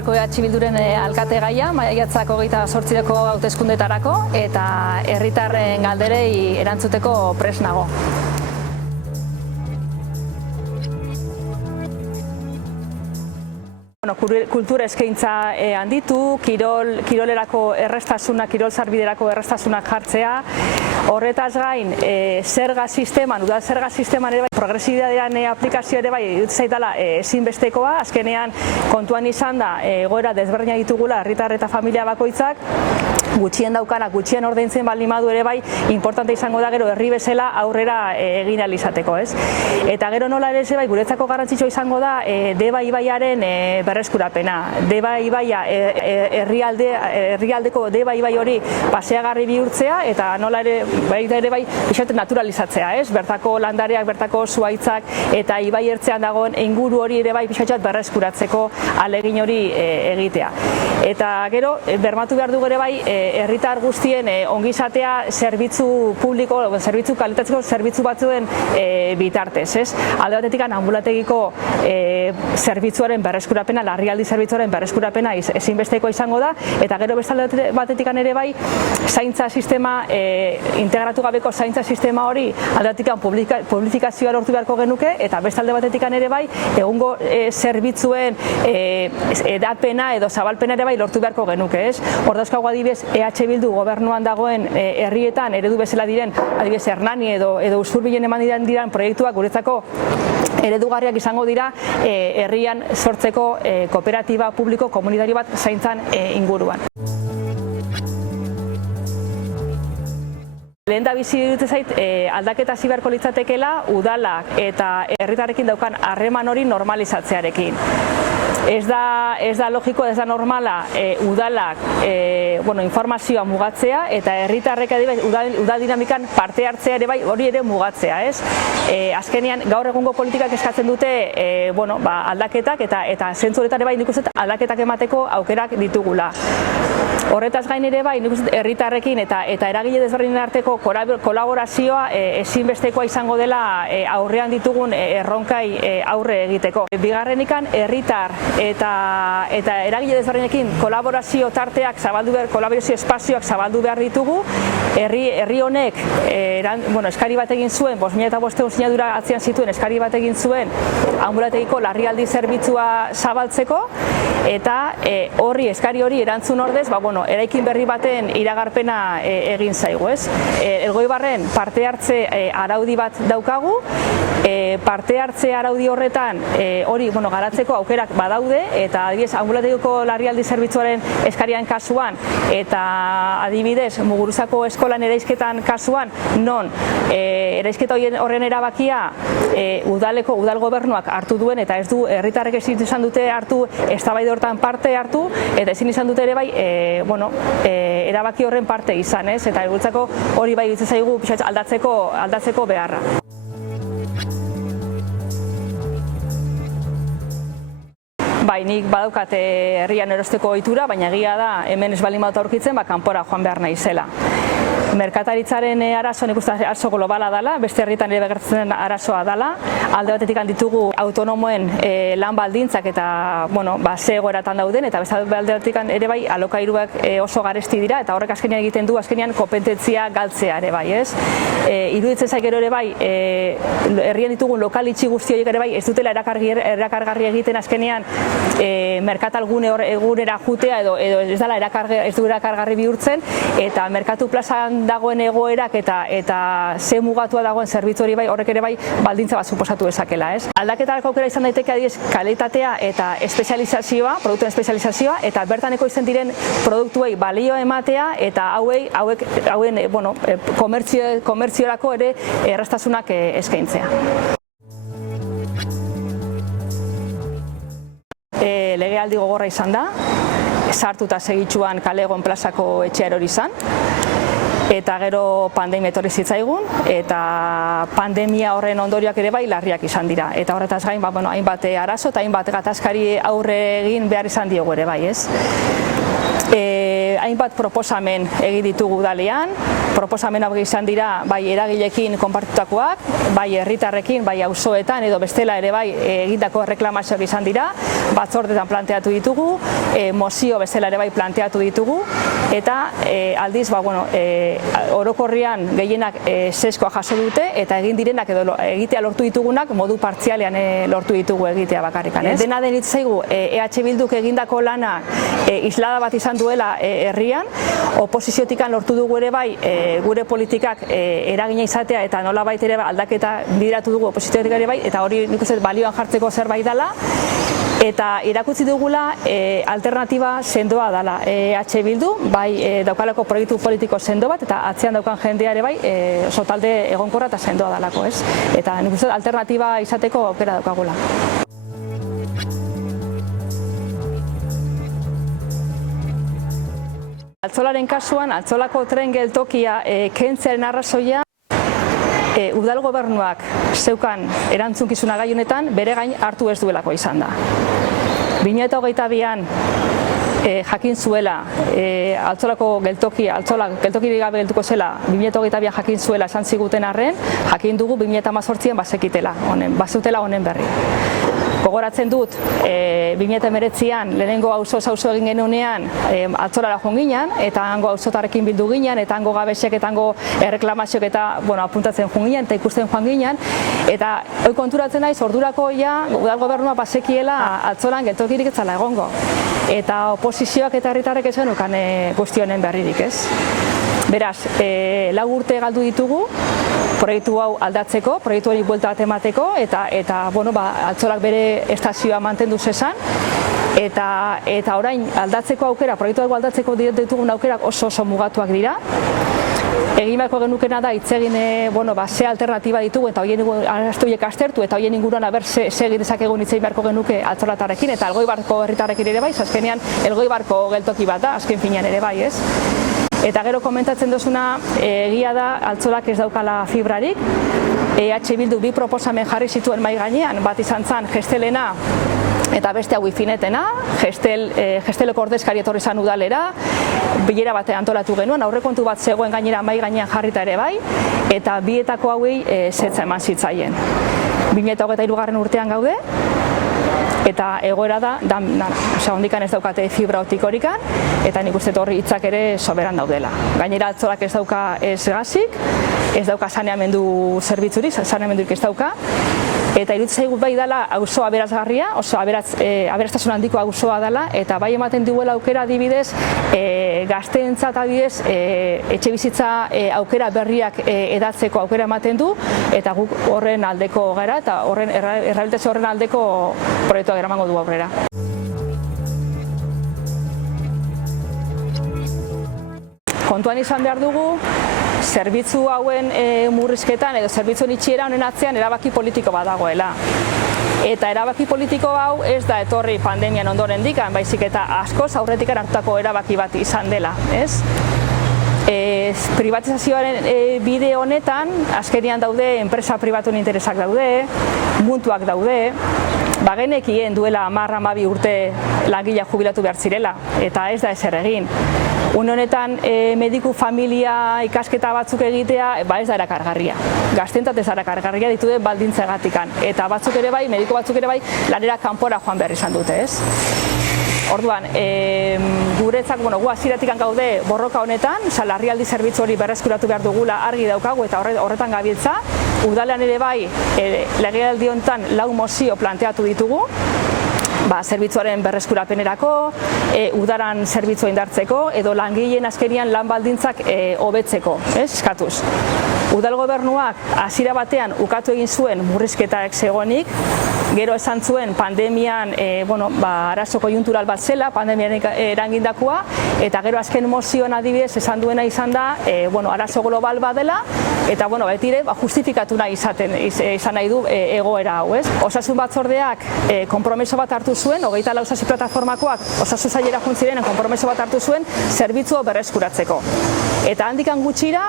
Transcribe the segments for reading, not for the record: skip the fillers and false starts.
gaurko Bilduren alkate gaia, maiatzak 28ko hauteskundeetarako eta herritarren galderei erantzuteko prest nago. Kultura eskaintza handitu, kirolerako erraztasunak, kirol sarbiderako erraztasunak jartzea, horretaz gain zerga sisteman, udal zerga sisteman ere bai, progresibidadean aplikazio ere bai dut zaitala ezinbestekoa, azkenean kontuan izan da egoera desberdinak ditugula herritar eta familia bakoitzak, gutxien daukanak, gutxien ordaintzen baldin badu ere bai, importante izango da gero herri bezala aurrera egin ahal izateko, ez? Eta gero nola ere bai, guretzako garrantzitsua izango da Deba ibaiaren berreskurapena. Deba ibaia herrialdeko Deba ibai hori paseagarri bihurtzea eta nola ere bai pixkat naturalizatzea, ez? Bertako landareak, bertako zuhaitzak eta ibai ertzean dagoen inguru hori ere bai pixkat berreskuratzeko ahalegin hori egitea. Eta gero bermatu behar dugu ere bai herritar guztien ongizatea zerbitzu publiko, zerbitzu kalitatezko zerbitzu batzuen bitartez, ez? Alde batetik anbulategiko zerbitzuaren berreskurapena, larrialdi zerbitzuaren berreskurapena ezinbestekoa izango da, eta gero beste alde batetik ere bai zaintza sistema, integratu gabeko zaintza sistema hori alde batetik publifikazioa lortu beharko genuke, eta beste alde batetik ere bai egungo zerbitzuen edapena edo zabalpena ere bai lortu beharko genuke, ez? Hor dauzkagu adibidez Bildu gobernuan dagoen herrietan eredu bezala diren, adibidez Hernani edo Usurbilen eman diren proiektuak guretzako eredugarriak izango dira herrian sortzeko kooperatiba publiko komunitario bat zaintzan inguruan. Lehen da bizi dute zait, aldaketa hasi beharko litzatekeela udalak eta herritarrekin daukan harreman hori normalizatzearekin. Ez da logiko, ez da normala udalak informazioa mugatzea eta herritarrek udal dinamikan parte hartzea ere bai hori ere mugatzea, ez? Azkenean gaur egungo politikak eskatzen dute aldaketak eta zentzu horretan ere bai nik uste aldaketak emateko aukerak ditugula. Horretaz gain ere bai, nik uste herritarrekin eta eragile desberdinen arteko kolaborazioa ezinbestekoa izango dela aurrean ditugun erronkai aurre egiteko. Bigarrenikan herritar eta eragile desberdinekin kolaborazio tarteak kolaborazio espazioak zabaldu behar ditugu. Herri honek eskari bat egin zuen, 5.500 sinadura atzean zituen eskari bat egin zuen anbulategiko larrialdi zerbitzua zabaltzeko eta eskari hori erantzun ordez, eraikin berri baten iragarpena egin zaigu, ez? Elgoibarren parte hartze araudi bat daukagu, parte hartze araudi horretan hori garatzeko aukerak badaude eta adibidez anbulategiko larrialdi zerbitzuaren eskarian kasuan eta adibidez Muguruzako eskolan eraisketan kasuan non eraisketa horren erabakia udal gobernuak hartu duen eta ez du herritarrek ezin izan dute hartu eztabaida horretan parte hartu eta ezin izan dute ere bai erabaki horren parte izan, ez? Eta guretzako hori bai iruditzen zaigu aldatzeko beharra. Bai, nik badaukat herrian erosteko ohitura, baina egia da hemen ez baldin badut aurkitzen, kanpora joan behar naizela. Merkataritzaren arazoa nik uste arazo globala dela, beste herrietan ere gertatzen arazoa dela. Alde batetik ditugu autonomoen lan baldintzak eta ze egoeratan dauden, eta beste alde batetik ere bai alokairuak oso garesti dira, eta horrek azkenean egiten du azkenean kompetentzia galtzea ere bai, ez? Iruditzen zaik ere bai herrian ditugun lokal itxi guzti horiek ere bai ez dutela erakargarri egiten azkenean merkatal egunera jutea edo ez du erakargarri bihurtzen, eta merkatu plazan dagoen egoerak eta ze mugatua dagoen zerbitzu hori bai horrek ere bai baldintza bat suposatu dezakela, ez? Aldaketarako aukera izan daiteke adibidez kalitatea eta espezializazioa, produktuen espezializazioa eta bertan ekoizten diren produktuei balioa ematea eta hauen komertziorako ere erraztasunak eskaintzea. Legealdi gogorra izan da, sartuta segitxuan Kalegon plazako etxea erori izan. Eta gero pandemia etorri zitzaigun, eta pandemia horren ondorioak ere bai larriak izan dira. Eta horretaz gain, hainbat arazo eta hainbat gatazkari aurre egin behar izan diogu ere bai, ez? hainbat proposamen egin ditugu udalean, proposamen hauek izan dira bai eragileekin konpartitutakoak, bai herritarrekin, bai auzoetan edo bestela ere bai egindako erreklamazioak izan dira, batzordetan planteatu ditugu, mozio bezala ere bai planteatu ditugu, eta aldiz, orokorrean gehienak zeskoa jaso dute, eta egin direnak edo egitea lortu ditugunak modu partzialean lortu ditugu egitea bakarrikan. Dena den itzaigu EH Bilduk egindako lana islada bat izan duela herrian, oposiziotikan lortu dugu ere bai gure politikak eragina izatea eta nolabait ere aldaketa bideratu dugu oposiziotik ere bai, eta hori nik uste balioan jartzeko zerbait dela, eta irakutsi dugula alternatiba sendoa dela EH Bildu, bai daukalako proiektu politiko sendo bat, eta atzean daukan jendea ere bai oso talde egonkorra eta sendoa dalako, ez? Eta nik uste alternatiba izateko aukera daukagula. Altzolaren kasuan, Altzolako tren geltokia kentzearen arrazoia udal gobernuak zeukan erantzunkizuna gai honetan bere gain hartu ez duelako izan da. 2022an jakin zuela Altzolako geltokia, Altzolak geltokirik gabe geltuko zela 2022an jakin zuela esan ziguten arren, jakin dugu 2018an bazekitela, bazutela honen berri. Gogoratzen dut, 2019an lehenengo auzo egin genunean Altzolara joan ginen, eta hango auzotarrekin bildu ginen, eta hango gabesiak eta hango erreklamazioak eta apuntatzen joan ginen, eta ikusten joan ginen, eta hoi konturatzen naiz, ordurako udal gobernua bazekiela Altzolan geltokirik ez zela egongo. Eta oposizioak eta herritarrek ez genukan guztionen berririk, ez? Beraz, 4 urte galdu ditugu, proiektu hau aldatzeko, proiektu hori buelta bat emateko, eta Altzolak bere estazioa mantendu zezan, eta orain aldatzeko aukera, proiektu hau aldatzeko ditugun aukerak oso mugatuak dira. Egin beharko genukena da hitz egin ze alternatiba ditugu eta horien arastuiek aztertu eta horien inguruan ze egin dezakegun hitz egin beharko genuke Altzolatarrekin eta Elgoibarko herritarrekin ere bai, azkenean Elgoibarko geltoki bat da, azken finean ere bai, ez? Eta gero komentatzen duzuna, egia da Altzolak ez daukala fibrarik. EH Bildu 2 proposamen jarri zituen mahai gainean, bat izan zen Gestelena eta beste hau Wifinetena, Gesteleko ordezkari etorri zen udalera, bilera bat antolatu genuen, aurrekontu bat zegoen gainera mahai gainean jarrita ere bai, eta bietako hauei zetza eman zitzaien. 2023 urtean gaude, eta egoera da, ondikan ez daukate fibra optikorikan, eta nik uste horri hitzak ere soberan daudela. Gainera Altzolak ez dauka ez gazik, ez dauka saneamendu zerbitzurik, saneamendurik ez dauka, eta iruditzen zaigu bai dela auzo aberasgarria, oso aberastasun handiko auzoa dela, eta bai ematen duela aukera adibidez, gazteentzat adibidez, etxebizitza aukera berriak edatzeko aukera ematen du, eta guk horren aldeko gara, eta errehabilitazio horren aldeko proiektuak eramango du aurrera. Kontuan izan behar dugu, zerbitzu hauen murrizketan edo zerbitzuen itxiera honen atzean erabaki politiko bat dagoela. Eta erabaki politiko hau ez da etorri pandemian ondoren dikan, baizik eta askoz aurretik hartutako erabaki bat izan dela, ez? Privatizazioaren bide honetan, azkenean daude enpresa pribatuen interesak daude, muntuak daude, bagenekien duela 10-12 urte langilea jubilatu behar zirela, eta ez da ezer egin. Une honetan mediku familia ikasketa batzuk egitea ez da erakargarria. Gaztentzat ez erakargarria ditude baldintzagatikan. Eta batzuk ere bai, mediku batzuk ere bai, lanera kanpora joan behar izan dute, ez? Orduan, guretzak, gu hasieratik gaude borroka honetan, larrialdi zerbitzu hori berreskuratu behar dugula argi daukagu eta horretan gabiltza. Udalean ere bai, legealdi honetan 4 mozio planteatu ditugu, zerbitzuaren berreskurapenerako, udaran zerbitzua indartzeko, edo langileen azkenian lan baldintzak hobetzeko, eskatuz. Udal gobernuak hasiera batean ukatu egin zuen murrizketak zegoenik, gero esan zuen pandemian arazo koiuntural bat zela, pandemiaren erangindakoa, eta gero azken mozioan adibidez esan duena izan da arazo global bat dela, eta betire justifikatu nahi izan nahi du egoera hau, ez? Osasun batzordeak konpromiso bat hartu zuen, 24 osasun plataformakoak osasun sailera joan zirenen konpromiso bat hartu zuen zerbitzua berreskuratzeko. Eta handikan gutxira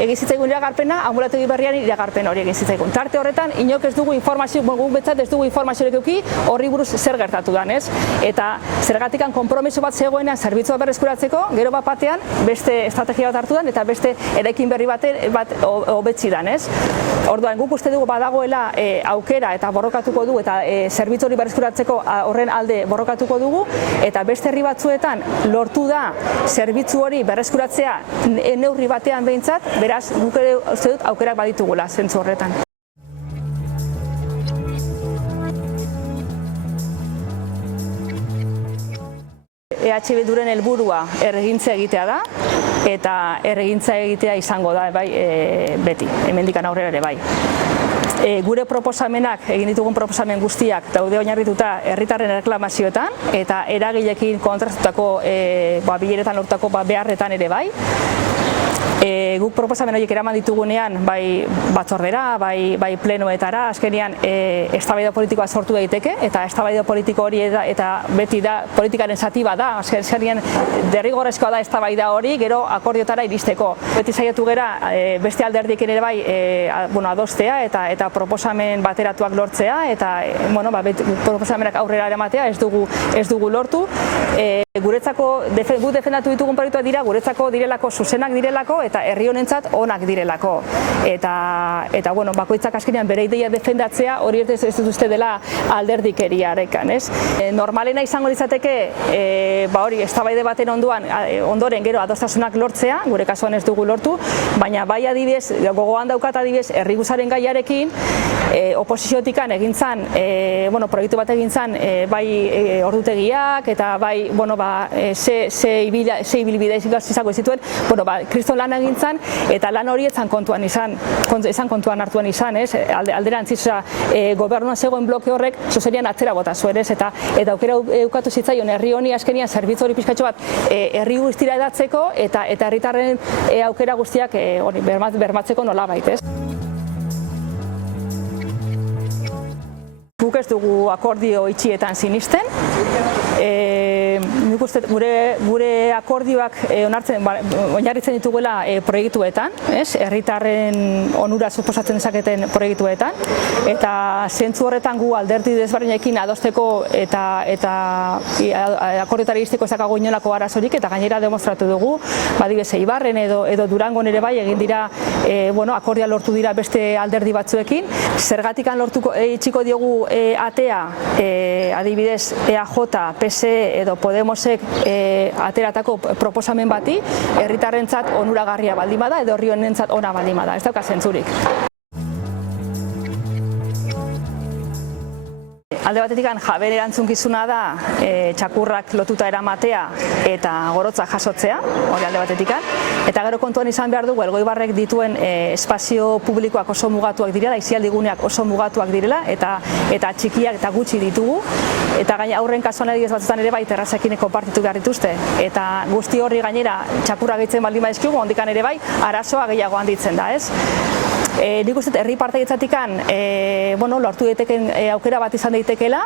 egin zitzaigun iragarpena, anbulategi berrian iragarpen hori egin zitzaigun. Tarte horretan, inok ez dugu informazio, guk betzat ez dugu informaziorik eduki horri buruz zer gertatu dan, ez? Eta zergatikan konpromiso bat zegoenean zerbitzua berreskuratzeko, gero bat batean beste estrategia bat hartu dan eta beste eraikin berri bat hobetsi dan, ez? Orduan, guk uste dugu badagoela aukera eta borrokatuko du eta zerbitzu hori berreskuratzeko horren alde borrokatuko dugu, eta beste herri batzuetan lortu da zerbitzu hori berreskuratzea neurri batean behintzat, beraz, guk ere uste dut aukerak baditugula zentzu horretan. EH Bilduren helburua erregintza egitea da, eta erregintza egitea izango da beti, hemendik aurrera ere bai. Gure proposamenak, egin ditugun proposamen guztiak daude oinarrituta herritarren erreklamazioetan eta eragileekin kontratutako bileretan lortutako beharretan ere bai. Guk proposamen horiek eraman ditugunean bai batzordera, bai plenoetara, azkenean eztabaida politikoa sortu daiteke, eta eztabaida politiko hori eta beti da politikaren zati bat da, azkenean derrigorrezkoa da eztabaida hori, gero akordiotara iristeko. Beti saiatu gera beste alderdiekin ere bai adostea eta proposamen bateratuak lortzea, eta proposamenak aurrera eramatea ez dugu lortu. Guretzako, guk defendatu ditugun proiektuak dira, guretzako direlako zuzenak direlako eta herri honentzat onak direlako. Eta bakoitzak azkenean bere ideia defendatzea hori ez dut dela alderdikeriarekan, ez? Normalena izango litzateke hori eztabaide baten ondoren gero adostasunak lortzea, gure kasuan ez dugu lortu, baina bai adibidez, gogoan daukat adibidez, herriguzaren gaiarekin oposiziotikan egin zan, proiektu bat egin zan bai ordutegiak eta bai ze ibilbide izango zituen, kriston lan egin zan, eta lan hori ezan kontuan hartuan izan, alderantziz, gobernuan zegoen bloke horrek zuzerian atzera bota zuen, eta aukera eukatu zitzaion herri honi azkenian zerbitzu hori pixkatxo bat herri guztira edatzeko eta herritarren aukera guztiak bermatzeko nolabait, ez? Guk ez dugu akordio itxietan sinisten. Nik uste gure akordioak oinarritzen dituguela proiektuetan, herritarren onura suposatzen dezaketen proiektuetan, eta zentzu horretan gu alderdi desberdinekin adosteko eta akordiotara iristeko ez daukagu inolako arazorik, eta gainera demostratu dugu, adibidez Eibarren edo Durangon ere bai egin dira akordioa lortu dira beste alderdi batzuekin. Zergatikan itxiko diogu atea, adibidez EAJ, PSE edo Podemosek ateratako proposamen bati, herritarrentzat onuragarria baldin bada edo herri honentzat ona baldin bada, ez dauka zentzurik. Alde batetik jaben erantzunkizuna da txakurrak lotuta eramatea eta gorotzak jasotzea, hori alde batetik. Eta gero kontuan izan behar dugu Elgoibarrek dituen espazio publikoak oso mugatuak direla, aisialdiguneak oso mugatuak direla eta txikiak eta gutxi ditugu. Eta gaina aurren kasuan adibidez batzuetan ere bai terrazekin konpartitu behar dituzte. Eta guzti horri gainera txakurra gehitzen baldin badizkigu, ondikan ere bai arazoa gehiago handitzen da, ez? Nik uste herri partaitzatikan lortu daiteken aukera bat izan daitekeela,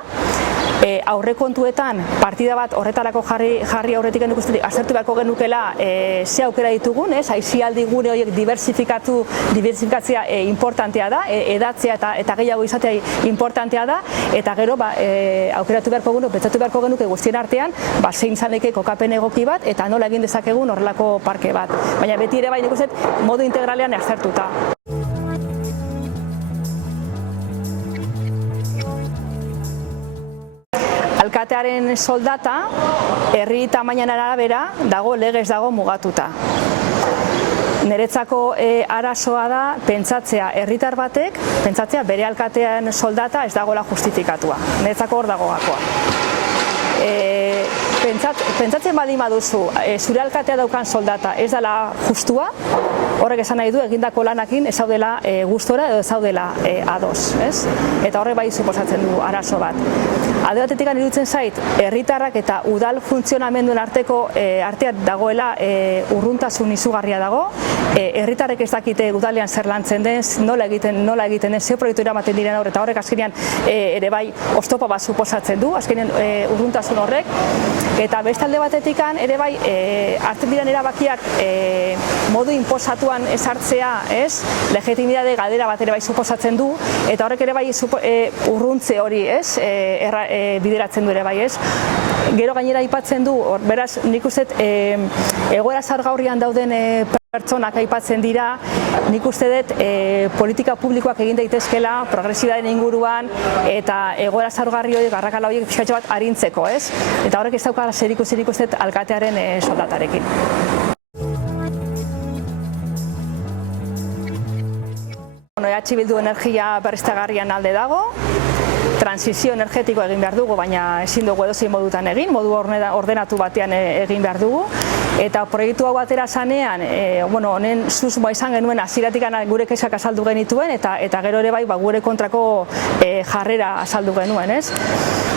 aurrekontuetan partida bat horretarako jarri aurretik nik uste aztertu beharko genukela ze aukera ditugun, aisialdi gune horiek diversifikatzea importantea da, edatzea eta gehiago izatea importantea da, eta gero aukeratu beharko genuke, pentsatu beharko genuke guztien artean, zein zaneke kokapen egoki bat eta nola egin dezakegun horrelako parke bat. Baina beti ere bai nik uste modu integralean aztertuta. Alkatearen soldata herri tamainaren arabera legez dago mugatuta. Niretzako arazoa da pentsatzea herritar batek, bere alkatean soldata ez dagoela justifikatua. Niretzako hor dago gakoa. Pentsatzen baldin baduzu, zure alkatea daukan soldata ez dela justua, horrek esan nahi du egindako lanakin ez zaudela gustora edo ez zaudela ados, ez? Eta horrek bai suposatzen du arazo bat. Alde batetik iruditzen zait, herritarrak eta udal funtzionamenduen artean dagoela urruntasun izugarria dago. Herritarrek ez dakite udalean zer lantzen den, nola egiten den, ze proiektu eramaten diren eta horrek azkenean ere bai oztopo bat suposatzen du, azkenean urruntasun horrek. Eta beste alde batetik ere bai hartzen diren erabakiak modu inposatuan ezartzea, ez? Legitimitate galdera bat ere bai suposatzen du, eta horrek ere bai urruntze hori, ez? Bideratzen du ere bai, ez? Gero gainera aipatzen du, beraz, nik uste egoera zaurgarrian dauden pertsonak aipatzen dira, nik uste dut politika publikoak egin daitezkela progresibaren inguruan eta egoera zaurgarri hori, garrakala horiek pixkatxo bat arintzeko, ez? Eta horrek ez daukala zerikusirik uste dut alkatearen soldatarekin. EH Bildu energia berriztagarrien alde dago, transizio energetikoa egin behar dugu, baina ezin dugu edozein modutan egin, modu ordenatu batean egin behar dugu. Eta proiektu hau batera zanean, honen susmoa izan genuen hasieratik gure kexak azaldu genituen, eta gero ere bai gure kontrako jarrera azaldu genuen, ez?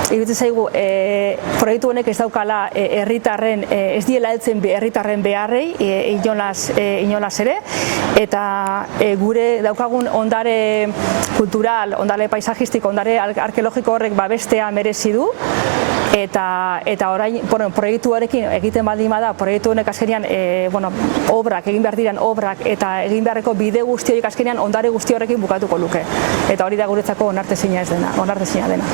Iruditzen zaigu, proiektu honek ez daukala herritarren, ez diela heltzen herritarren beharrei, inolaz ere, eta gure daukagun ondare kultural, ondare paisajistiko, ondare arkeologiko horrek babestea merezi du, eta orain proiektu horrekin egiten baldin bada, proiektu honek azkenean obrak, egin behar diren obrak eta egin beharreko bide guzti horiek azkenean ondare guzti horrekin bukatuko luke. Eta hori da guretzako onartezina dena.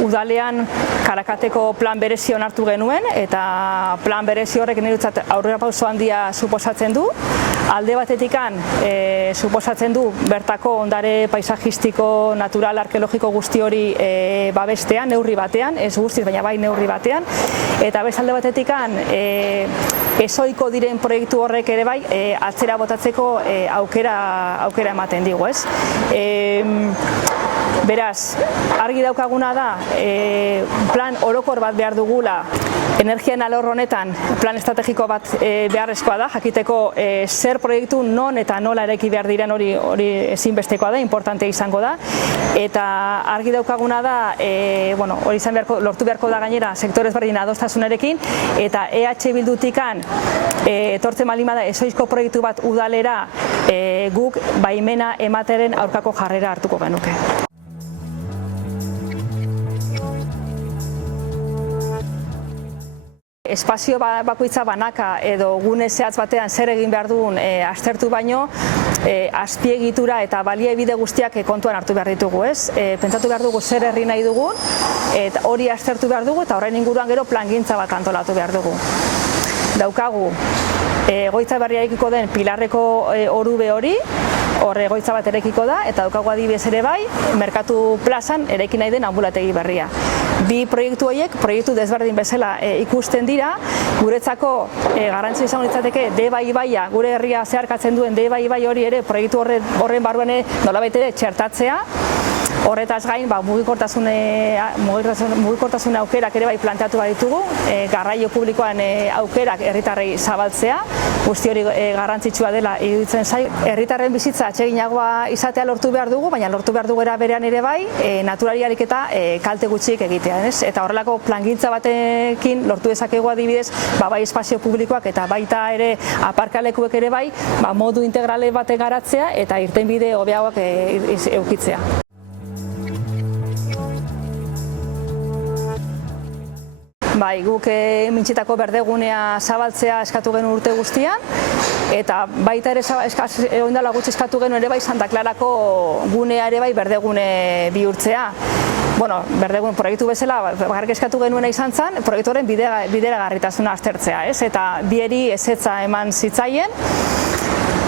Udalean Karakateko plan berezi onartu genuen, eta plan berezi horrek niretzat aurrerapauso handia suposatzen du. Alde batetikan suposatzen du bertako ondare paisajistiko, natural, arkeologiko guzti hori babestean, neurri batean, ez guztiz, baina bai neurri batean. Eta beste alde batetikan ezoiko diren proiektu horrek ere bai atzera botatzeko aukera ematen digu, ez? Beraz, argi daukaguna da, plan orokor bat behar dugula, energian alor honetan plan estrategiko bat beharrezkoa da, jakiteko zer proiektu non eta nola eraiki behar diren hori ezinbestekoa da, importantea izango da, eta argi daukaguna da, hori lortu beharko da gainera sektore ezberdin adostasunarekin, eta EH Bildutikan etortzen baldin bada ezoizko proiektu bat udalera guk baimena ematearen aurkako jarrera hartuko genuke. Espazio bakoitza banaka edo gune zehatz batean zer egin behar dugun aztertu baino, azpiegitura eta baliabide guztiak kontuan hartu behar ditugu, ez? Pentsatu behar dugu zer herri nahi dugun, eta hori aztertu behar dugu, eta horren inguruan gero plangintza bat antolatu behar dugu. Daukagu, egoitza berria ekiko den Pilarreko orube hori, horre egoitza bat erekiko da, eta daukagu adibidez ere bai, Merkatu plazan erekin nahi den anbulategi berria. Bi proiektu horiek, proiektu desberdin bezala ikusten dira, guretzako garrantzia izango litzateke Deba ibaia, gure herria zeharkatzen duen Deba ibai hori ere, proiektu horren barruan nolabait ere txertatzea. Horretaz gain, mugikortasun aukerak ere bai planteatu baditugu, garraio publikoan aukerak herritarrei zabaltzea, guzti hori garrantzitsua dela iruditzen zait. Herritarren bizitza atseginagoa izatea lortu behar dugu, baina lortu behar dugu era berean ere bai, naturariarik eta kalte gutxik egitea, ez? Eta horrelako plangintza batekin lortu dezakegu adibidez, bai espazio publikoak eta baita ere aparkalekuek ere bai, modu integrale baten garatzea eta irtenbide hobeagoak edukitzea. Bai, guk Mintxetako berdegunea zabaltzea eskatu genuen urte guztian, eta baita ere oindala gutxi eskatu genuen ere bai Santa Clarako gunea ere bai berdegune bihurtzea. Berdegun proiektu bezala, bakarrik eskatu genuena izan zen, proiektu horren bideragarritasuna aztertzea, ez? Eta bieri ezetza eman zitzaien.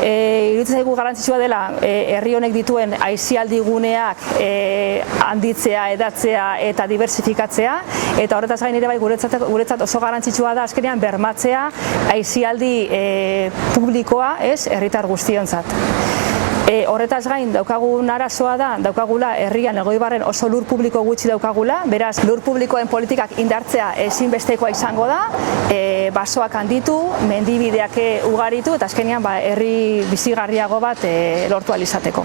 Iruditzen zaigu garrantzitsua dela herri honek dituen aisialdi guneak handitzea, edatzea eta diversifikatzea, eta horretaz gain ere bai guretzat oso garrantzitsua da azkenean bermatzea aisialdi publikoa, ez, herritar guztiontzat. Horretaz gain daukagun arazoa da, daukagula herrian Elgoibarren oso lur publiko gutxi daukagula, beraz lur publikoen politikak indartzea ezinbestekoa izango da, basoak handitu, mendibideak ugaritu eta azkenean herri bizigarriago bat lortu ahal izateko.